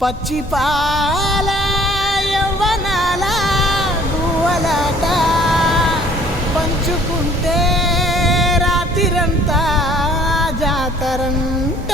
పచ్చి పాల యవ్వనాల గువ్వలాట పంచుకుంటే రాత్రిరంతా జాతరంట.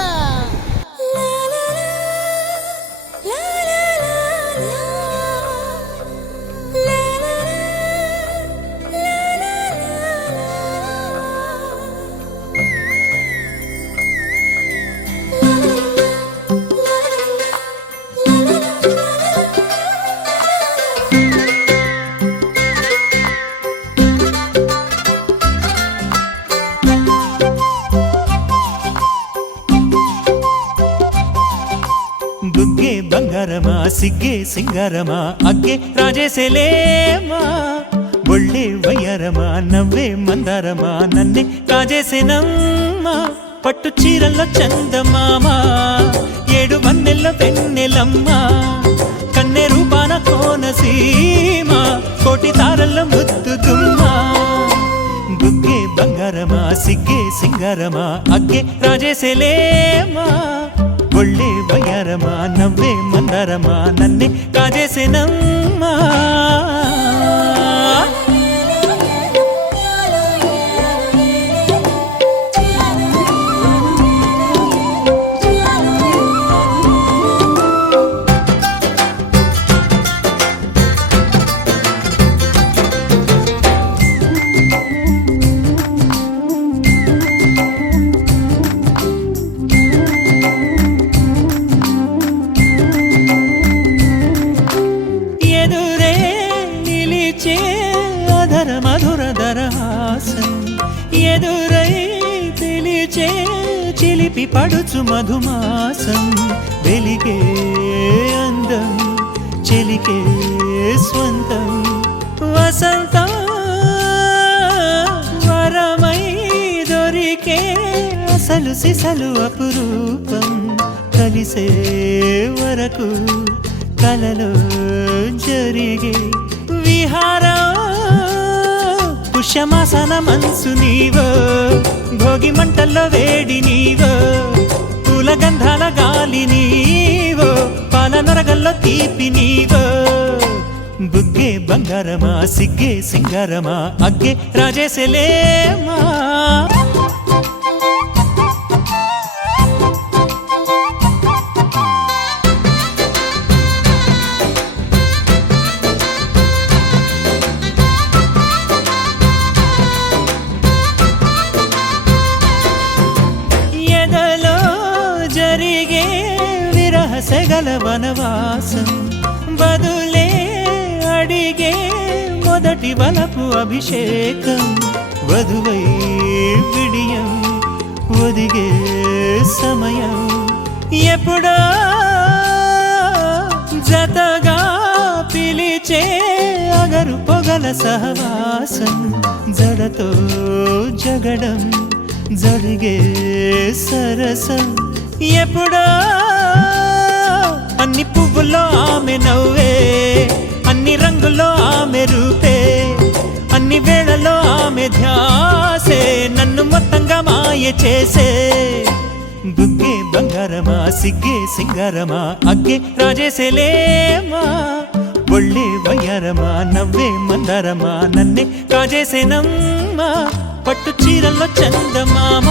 బుగ్గే బంగారమా సిగ్గే సింగారమా అగ్గే రాజేసేలేమా ఒళ్ళే వయ్యారమా నవ్వే మందారమా నన్నే కాజేసేనమ్మా పట్టు చీరల్లో చందమామా ఏడు వన్నెల్లో పెన్నెలమ్మా కన్నె రూపాన కోనసీమ కోటి తారల్లో ముద్దుదుమ్మా బుగ్గే బంగారమా సిగ్గే సింగారమా అగ్గే రాజేసేలేమా ఒళ్ళే వయ్యారమా నవ్వే మందారమా నన్నే కాజేసేనమ్మా. మధురధరహాసం ఎదురై పిలిచే చిలిపి పడుచు మధుమాసం వెలిగే అందం చెలికే స్వంతం వసంతం వరమై దొరికే అసలు సిసలు అపురూపం కలిసే వరకు కలలో జరిగే విహారం పుష్యమాసన మనసు నీవో భోగి మంటల్లో వేడి నీవో పూల గంధాల గాలి నీవో పాల నరగల్లో తీపి నీవో బుగ్గే బంగారమా సిగ్గే సింగారమా అగ్గే రాజేసేలేమా. సెగల వనవాసం బదులే అడిగే మొదటి వలపు అభిషేకం వధువై విడియం ఒదిగే సమయం ఎప్పుడో జతగా పిలిచే అగరు పొగల సహవాసం జడతో జగడం జరిగే సరసం ఎప్పుడో అన్ని పువ్వుల్లో ఆమె నవ్వే అన్ని రంగుల్లో ఆమె రూపే అన్ని వేళల్లో ఆమె ధ్యాసే నన్ను మొత్తంగా మాయ చేసే బుగ్గే బంగారమా సిగ్గే సింగారమా అగ్గే రాజేసేలేమా ఒళ్ళే వయ్యారమా నవ్వే మందారమా నన్నే కాజేసేనమ్మా పట్టు చీరల్లో చందమామ